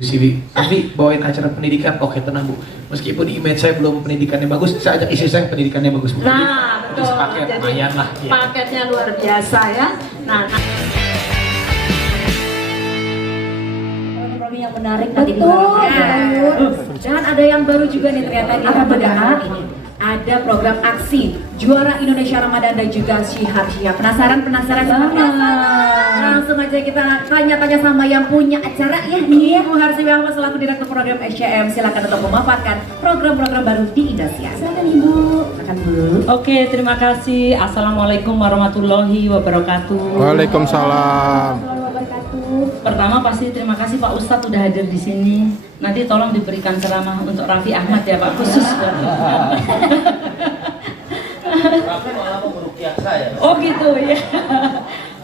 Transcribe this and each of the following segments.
Siwi, tapi bawain acara pendidikan, oke tenang Bu. Meskipun image saya belum pendidikannya bagus, saya ajak istri saya pendidikannya bagus Bu. Nah, betul. Sepaket, Jadi lumayan lah. Ya. Paketnya luar biasa ya. Nah, program yang menarik nanti di bulan. Dan ada yang baru juga nih ternyata di Ramadan ini. Ada program aksi Juara Indonesia Ramadan dan juga Syihab. Penasaran seperti apa? Langsung aja kita tanya-tanya sama yang punya acara ya. Ibu Harsiwi Ahmad selaku Direktur Program SCM. Silakan untuk memanfaatkan program-program baru di Indosiar. Silakan Ibu. Silakan Bu. oke, terima kasih. Assalamualaikum warahmatullahi wabarakatuh. Waalaikumsalam. Pertama pasti terima kasih Pak Ustadz udah hadir di sini. Nanti tolong diberikan ceramah untuk Raffi Ahmad ya Pak, khusus buat Raffi malah mau meruqyah saya. Oh gitu ya.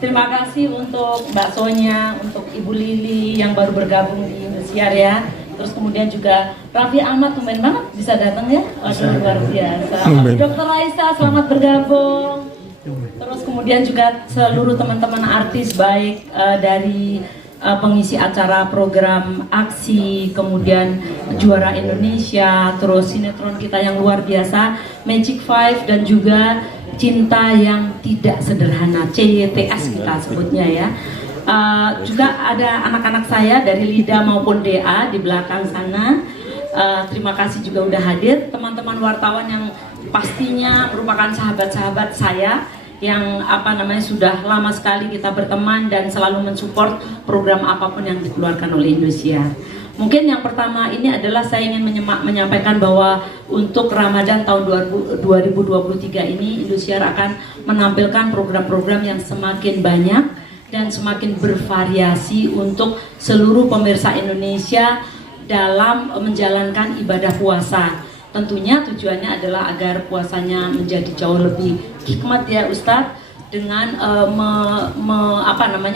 Terima kasih untuk Mbak Sonya, untuk Ibu Lili yang baru bergabung di Indosiar ya. Terus kemudian juga Raffi Ahmad tumben banget bisa datang ya. Waduh luar biasa. Dokter Raisa selamat bergabung. Terus kemudian juga seluruh teman-teman artis baik dari pengisi acara program aksi, kemudian Juara Indonesia, terus sinetron kita yang luar biasa, Magic Five dan juga Cinta yang Tidak Sederhana, CYTS kita sebutnya ya. Juga ada anak-anak saya dari LIDA maupun DA di belakang sana. Terima kasih juga udah hadir, teman-teman wartawan yang pastinya merupakan sahabat-sahabat saya yang sudah lama sekali kita berteman dan selalu mensupport program apapun yang dikeluarkan oleh Indosiar. Mungkin yang pertama ini adalah saya ingin menyampaikan bahwa untuk Ramadan tahun 2023 ini Indosiar akan menampilkan program-program yang semakin banyak dan semakin bervariasi untuk seluruh pemirsa Indonesia dalam menjalankan ibadah puasa. Tentunya tujuannya adalah agar puasanya menjadi jauh lebih hikmat ya Ustadz, dengan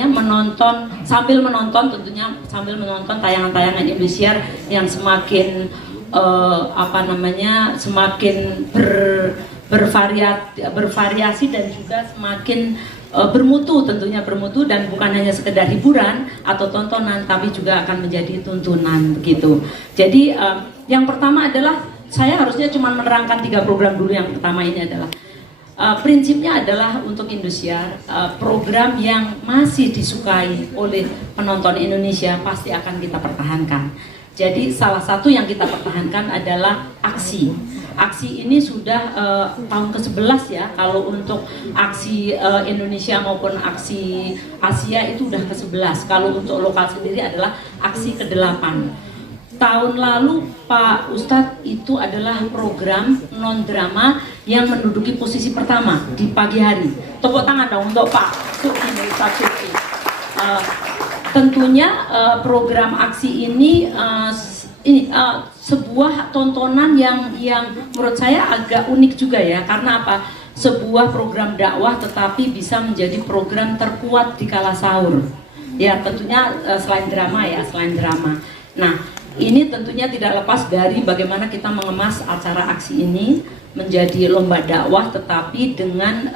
menonton sambil menonton tayangan-tayangan Indosiar yang semakin semakin bervariasi dan juga semakin bermutu, tentunya bermutu, dan bukan hanya sekedar hiburan atau tontonan tapi juga akan menjadi tuntunan begitu. Jadi yang pertama adalah saya harusnya cuma menerangkan 3 program dulu. Yang pertama ini adalah prinsipnya adalah untuk Indosiar, program yang masih disukai oleh penonton Indonesia pasti akan kita pertahankan. Jadi salah satu yang kita pertahankan adalah aksi. Aksi ini sudah tahun ke-11 ya. Kalau untuk aksi Indonesia maupun aksi Asia itu udah ke-11. Kalau untuk lokal sendiri adalah aksi ke-8. Tahun lalu Pak Ustadz itu adalah program non-drama yang menduduki posisi pertama di pagi hari. Tepuk tangan dong untuk Pak Suki dari Pak Suki. Tentunya program aksi ini sebuah tontonan yang menurut saya agak unik juga ya. Karena apa? Sebuah program dakwah tetapi bisa menjadi program terkuat di kala sahur. Ya tentunya selain drama. Nah, ini tentunya tidak lepas dari bagaimana kita mengemas acara aksi ini menjadi lomba dakwah tetapi dengan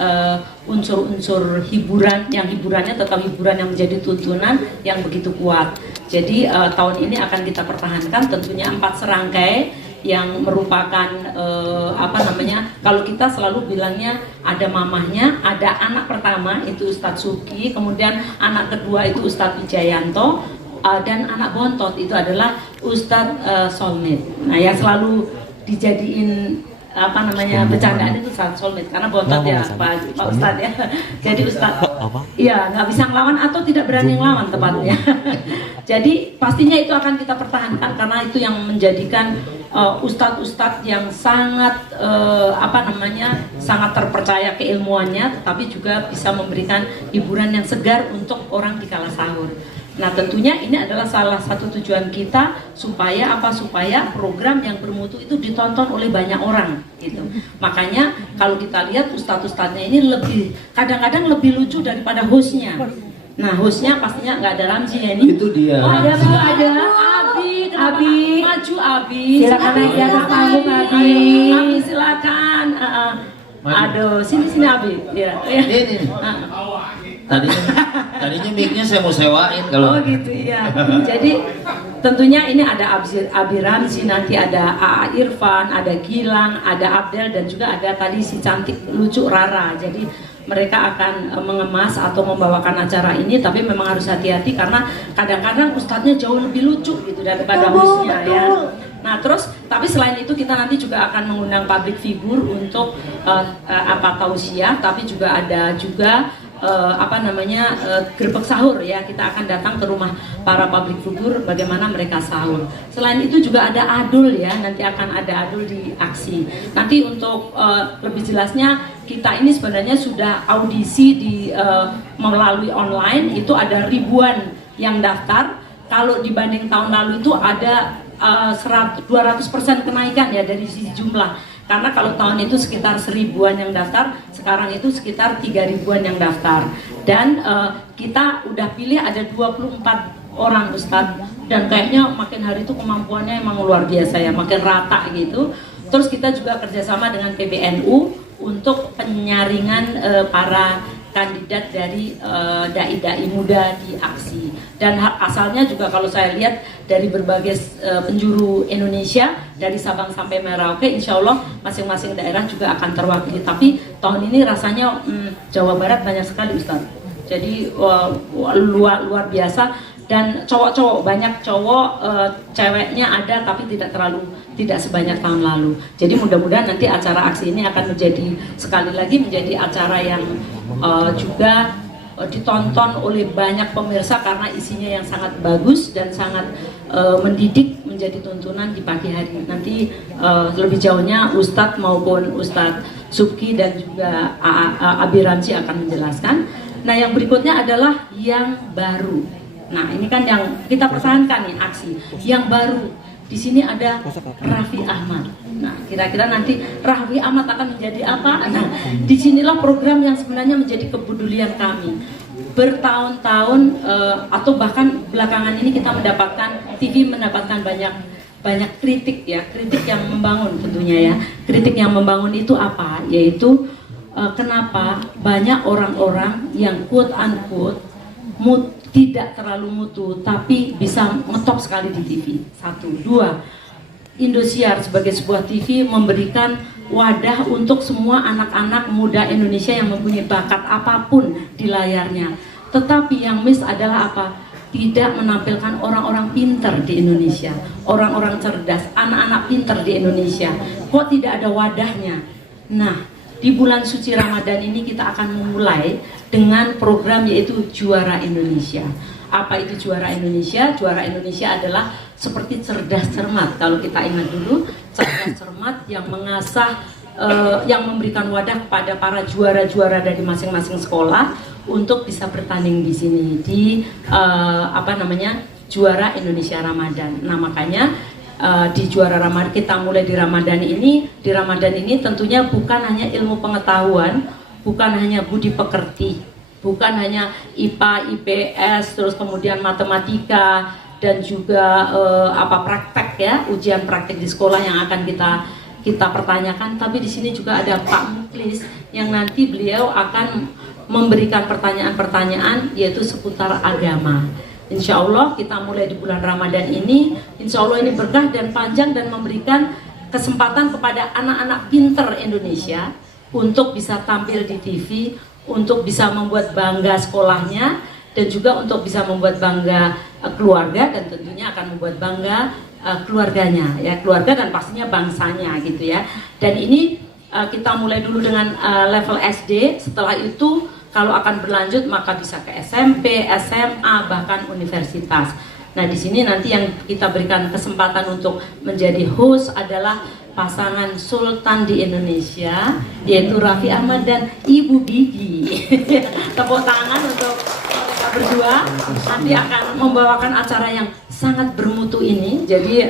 unsur-unsur hiburan, yang hiburannya tetap hiburan yang menjadi tuntunan yang begitu kuat. Jadi tahun ini akan kita pertahankan tentunya 4 serangkai yang merupakan kalau kita selalu bilangnya ada mamahnya, ada anak pertama itu Ustadz Suki, kemudian anak kedua itu Ustadz Wijayanto, dan anak bontot itu adalah Ustadz Solmed. Nah yang selalu dijadiin bercandaan itu Ustadz Solmed karena bontot ya Pak Ustadz ya. Jadi Ustadz iya nggak bisa ngelawan atau tidak berani ngelawan tepatnya. Jadi pastinya itu akan kita pertahankan karena itu yang menjadikan ustadz-ustadz yang sangat sangat terpercaya keilmuannya, tetapi juga bisa memberikan hiburan yang segar untuk orang di kala sahur. Nah tentunya ini adalah salah satu tujuan kita supaya program yang bermutu itu ditonton oleh banyak orang gitu. Makanya kalau kita lihat ustadz-ustadznya ini kadang-kadang lebih lucu daripada hostnya. Nah hostnya pastinya nggak ada Ramzi ya ini. Itu dia. Oh ada Abi, maju Abi. Silakan naik di atas panggung Abi. Abi silakan. Aduh sini Abi. Ya. Ini. Tadinya mic-nya saya mau sewain kalau. Oh gitu ya. Jadi tentunya ini ada Abi Ramzi, nanti ada AA Irfan, ada Gilang, ada Abdel, dan juga ada tadi si cantik lucu Rara. Jadi mereka akan mengemas atau membawakan acara ini, tapi memang harus hati-hati karena kadang-kadang ustadznya jauh lebih lucu gitu daripada hostnya ya. Nah terus, tapi selain itu kita nanti juga akan mengundang public figure untuk tausiah, tapi juga ada juga gerbek sahur ya. Kita akan datang ke rumah para public figure bagaimana mereka sahur. Selain itu juga ada adul ya, nanti akan ada adul di aksi. Nanti untuk lebih jelasnya, kita ini sebenarnya sudah audisi melalui online, itu ada ribuan yang daftar. Kalau dibanding tahun lalu itu ada 200% kenaikan ya dari sisi jumlah. Karena kalau tahun itu sekitar 1000-an yang daftar, sekarang itu sekitar 3000-an yang daftar. Dan kita udah pilih ada 24 orang Ustadz, dan kayaknya makin hari itu kemampuannya emang luar biasa ya, makin rata gitu. Terus kita juga kerjasama dengan PBNU untuk penyaringan para kandidat dari dai-dai muda di aksi. Dan asalnya juga kalau saya lihat dari berbagai penjuru Indonesia, dari Sabang sampai Merauke, insya Allah masing-masing daerah juga akan terwakili. Tapi tahun ini rasanya Jawa Barat banyak sekali Ustaz. Jadi luar biasa. Dan cowok-cowok, banyak cowok, ceweknya ada tapi tidak sebanyak tahun lalu. Jadi mudah-mudahan nanti acara aksi ini akan sekali lagi menjadi acara yang juga ditonton oleh banyak pemirsa karena isinya yang sangat bagus dan sangat mendidik, menjadi tuntunan di pagi hari. Nanti lebih jauhnya Ustadz maupun Ustadz Subki dan juga Abi Ramzi akan menjelaskan. Nah yang berikutnya adalah yang baru. Nah ini kan yang kita pertahankan nih aksi yang baru. Di sini ada Raffi Ahmad. Nah kira-kira nanti Raffi Ahmad akan menjadi apa? Nah disinilah program yang sebenarnya menjadi kepedulian kami. Bertahun-tahun atau bahkan belakangan ini kita mendapatkan, TV mendapatkan banyak kritik ya, kritik yang membangun tentunya ya. Kritik yang membangun itu apa? Yaitu kenapa banyak orang-orang yang quote unquote tidak terlalu mutu tapi bisa ngetop sekali di TV. 1, 2, Indosiar sebagai sebuah TV memberikan wadah untuk semua anak-anak muda Indonesia yang mempunyai bakat apapun di layarnya. Tetapi yang miss adalah apa? Tidak menampilkan orang-orang pinter di Indonesia, orang-orang cerdas, anak-anak pinter di Indonesia. Kok tidak ada wadahnya? Nah, di bulan suci Ramadan ini kita akan memulai dengan program yaitu Juara Indonesia. Apa itu Juara Indonesia? Juara Indonesia adalah seperti cerdas cermat. Kalau kita ingat dulu, cerdas cermat yang mengasah, yang memberikan wadah kepada para juara-juara dari masing-masing sekolah untuk bisa bertanding di sini di Juara Indonesia Ramadan. Nah makanya di Juara Ramadan kita mulai di Ramadan ini. Di Ramadan ini tentunya bukan hanya ilmu pengetahuan, bukan hanya budi pekerti, bukan hanya IPA, IPS, terus kemudian matematika dan juga praktek ya, ujian praktek di sekolah yang akan kita pertanyakan. Tapi di sini juga ada Pak Muklis yang nanti beliau akan memberikan pertanyaan-pertanyaan yaitu seputar agama. Insya Allah kita mulai di bulan Ramadan ini, insya Allah ini berkah dan panjang dan memberikan kesempatan kepada anak-anak pinter Indonesia untuk bisa tampil di TV, untuk bisa membuat bangga sekolahnya, dan juga untuk bisa membuat bangga keluarga, dan tentunya akan membuat bangga keluarganya, ya keluarga dan pastinya bangsanya gitu ya. Dan ini kita mulai dulu dengan level SD, setelah itu kalau akan berlanjut maka bisa ke SMP, SMA, bahkan universitas. Nah di sini nanti yang kita berikan kesempatan untuk menjadi host adalah pasangan sultan di Indonesia, yaitu Raffi Ahmad dan Ibu Gigi. Tepuk tangan untuk mereka berdua. Nanti akan membawakan acara yang sangat bermutu ini. Jadi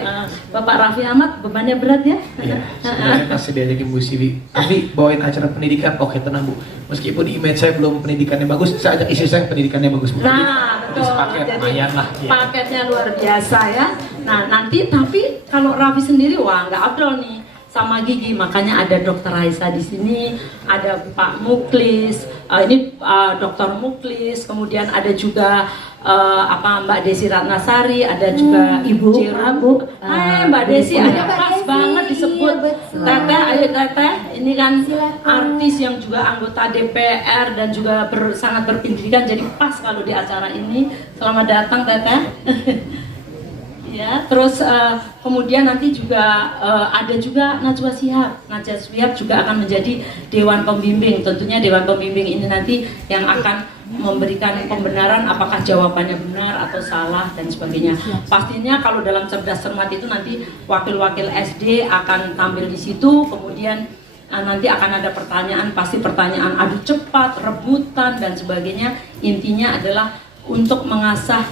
Bapak Raffi Ahmad bebannya berat ya? Iya, sebenarnya kasih diajakin Bu Siwi. Tapi bawain acara pendidikan, oke tenang Bu. Meskipun image saya belum pendidikannya bagus, saya ajak istri saya pendidikannya bagus Bu. Nah betul, paket, jadi lah, ya. Paketnya luar biasa ya. Nah nanti tapi kalau Raffi sendiri wah nggak abdol nih sama Gigi, makanya ada Dokter Raisa di sini, ada Pak Muklis, ini Dokter Muklis, kemudian ada juga Mbak Desi Ratnasari, ada juga Ibu Cerum. Hai Mbak Desi, ada pas banget disebut. Teteh, ayo Teteh, ini kan artis yang juga anggota DPR dan juga sangat berpendidikan, jadi pas kalau di acara ini. Selamat datang Teteh. Ya, terus kemudian nanti juga ada juga Najwa Shihab. Najwa Shihab juga akan menjadi Dewan Pembimbing. Tentunya Dewan Pembimbing ini nanti yang akan memberikan pembenaran apakah jawabannya benar atau salah dan sebagainya. Pastinya kalau dalam cerdas cermat itu nanti wakil-wakil SD akan tampil di situ, kemudian nanti akan ada pertanyaan, pasti pertanyaan adu cepat, rebutan dan sebagainya. Intinya adalah untuk mengasah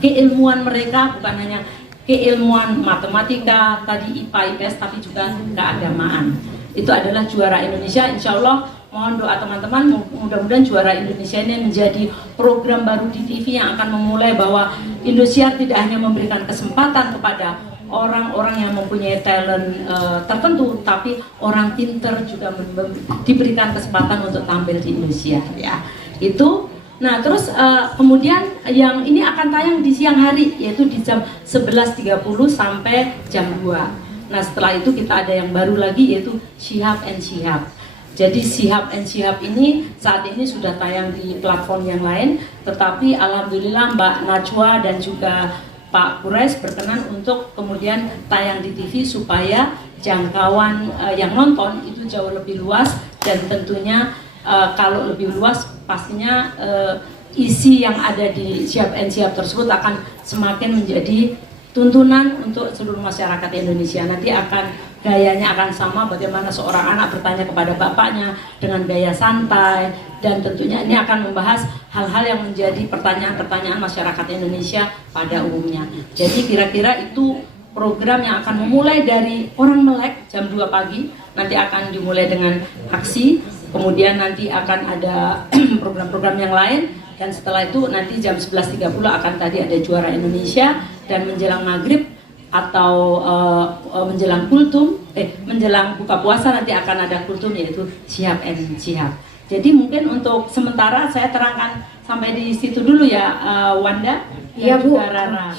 keilmuan mereka, bukan hanya keilmuan matematika, tadi IPA, IPS, tapi juga keagamaan. Itu adalah juara Indonesia, insya Allah. Mohon doa teman-teman, mudah-mudahan juara Indonesia ini menjadi program baru di TV yang akan memulai bahwa Indosiar tidak hanya memberikan kesempatan kepada orang-orang yang mempunyai talent tertentu, tapi orang pinter juga diberikan kesempatan untuk tampil di Indosiar. Ya, itu. Nah, terus kemudian yang ini akan tayang di siang hari, yaitu di jam 11.30 sampai jam 2. Nah, setelah itu kita ada yang baru lagi, yaitu Shihab and Shihab. Jadi Shihab and Shihab ini saat ini sudah tayang di platform yang lain, tetapi alhamdulillah Mbak Najwa dan juga Pak Quraisy berkenan untuk kemudian tayang di TV supaya jangkauan yang nonton itu jauh lebih luas, dan tentunya kalau lebih luas pastinya isi yang ada di Shihab and Shihab tersebut akan semakin menjadi tuntunan untuk seluruh masyarakat Indonesia. Nanti gayanya akan sama, bagaimana seorang anak bertanya kepada bapaknya dengan gaya santai, dan tentunya ini akan membahas hal-hal yang menjadi pertanyaan-pertanyaan masyarakat Indonesia pada umumnya. Jadi kira-kira itu program yang akan memulai dari orang melek jam 2 pagi, nanti akan dimulai dengan aksi, kemudian nanti akan ada program-program yang lain, dan setelah itu nanti jam 11.30 akan tadi ada juara Indonesia, dan menjelang maghrib atau menjelang kultum, menjelang buka puasa nanti akan ada kultum, yaitu Shihab and Shihab. Jadi mungkin untuk sementara saya terangkan sampai di situ dulu ya, Wanda. Iya Bu. Rara.